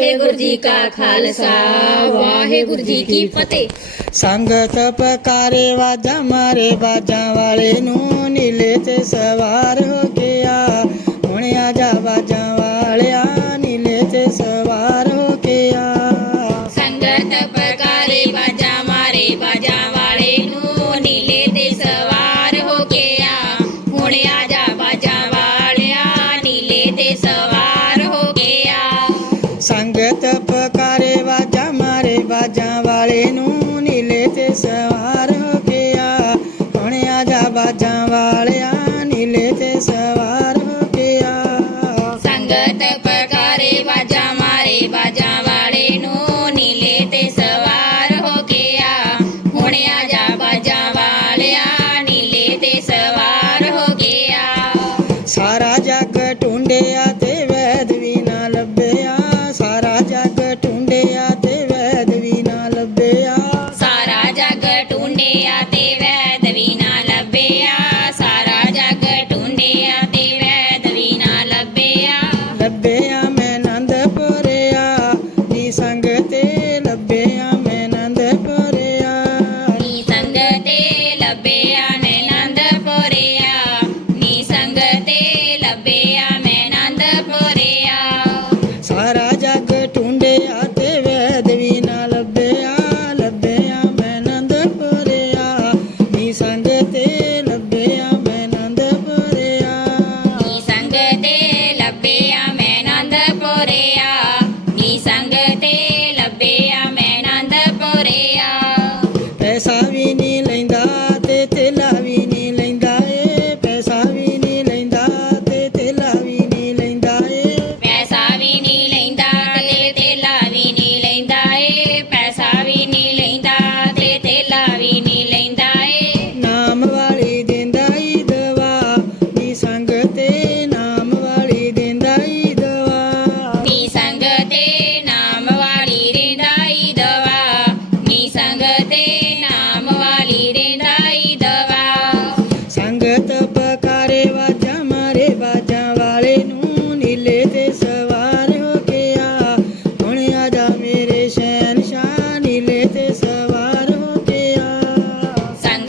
ਵਾਹਿਗੁਰੂ ਜੀ ਕਾ ਖਾਲਸਾ, ਵਾਹਿਗੁਰੂ ਜੀ ਕੀ ਫਤਿਹ। ਸੰਗਤ ਪਕਾਰੇ ਵਾਜਾ ਮਾਰੇ ਬਾਜਾਂ ਵਾਲੇ ਨੂੰ ਨੀਲੇ ਤੇ ਸਵਾਰ ਹੋ ਬਾਜਾਂ ਮਾਰੇ ਬਾਜਾਂ ਵਾਲੇ ਨੂੰ ਨੀਲੇ ਤੇ ਸਵਾਰ ਹੋ ਗਿਆ। ਹੁਣ ਜਾ ਬਾਜਾਂ ਵਾਲਿਆ ਨੀਲੇ ਤੇ ਸਵਾਰ ਹੋ ਗਿਆ। ਸਾਰਾ ਜੱਗ ਟੁੰਡਿਆ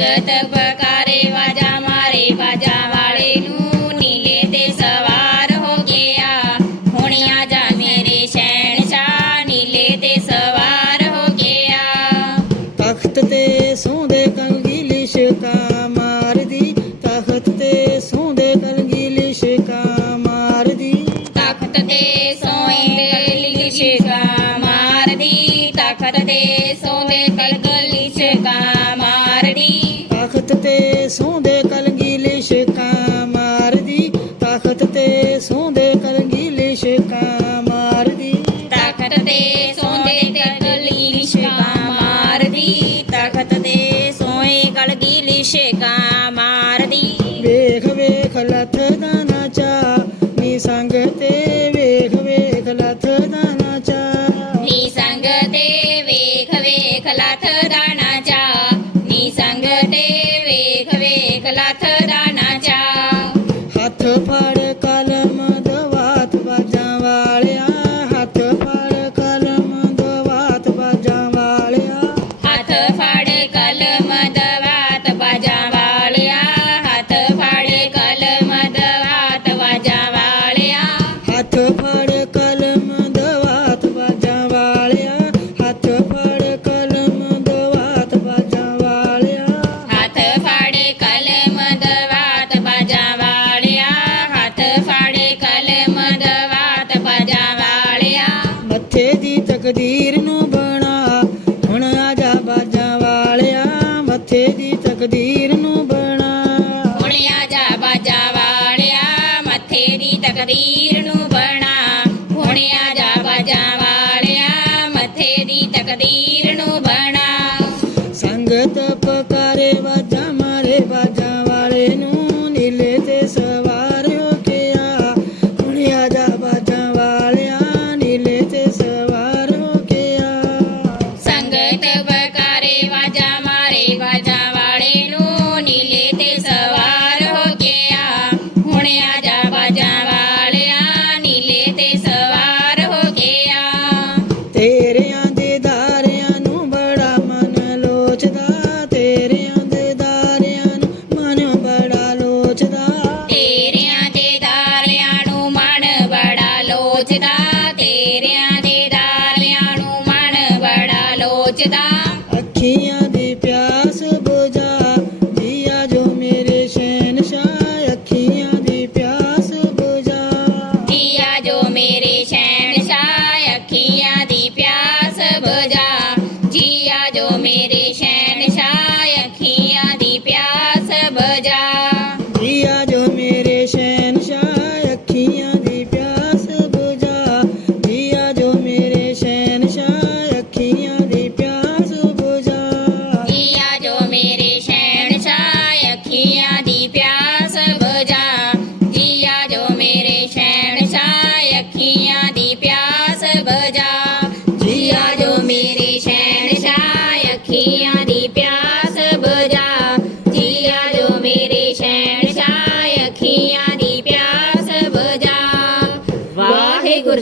जगत पकारे बाजा मारे बाजा वाळे नू नीले ते सवार हो गया होण्या जा मेरे शहणशाह नीले ते सवार अभिषेका मारती वेग वेग लथ दानाचा मी सांगते वेग वेग लथ दानाचा मी सांगते वेग वेग लथ दान ਹੱਥ ਫੜ ਕਲਮ ਦਵਾਤ ਬਾਜਾਂ ਵਾਲਿਆ ਹੱਥ ਫੜ ਕਲਮ ਦਵਾਤ ਬਾਜਾਂ ਵਾਲਿਆ। ਹੱਥ ਫੜ ਕਲਮ ਦਵਾਤ ਬਾਜਾਂ ਵਾਲਿਆ ਹੱਥ ਫੜ ਕਲਮ ਦਵਾਤ ਬਾਜਾਂ ਵਾਲਿਆ। ਮੱਥੇ ਦੀ ਤਕਦੀਰ ਨੂੰ ਬਣਾ ਹੁਣ ਆ ਜਾ ਬਾਜਾਂ ਵਾਲਿਆ ਮੱਥੇ ਦੀ ਤਕਦੀਰ ਨੂੰ ਜੀਆ ਜੋ ਮੇਰੇ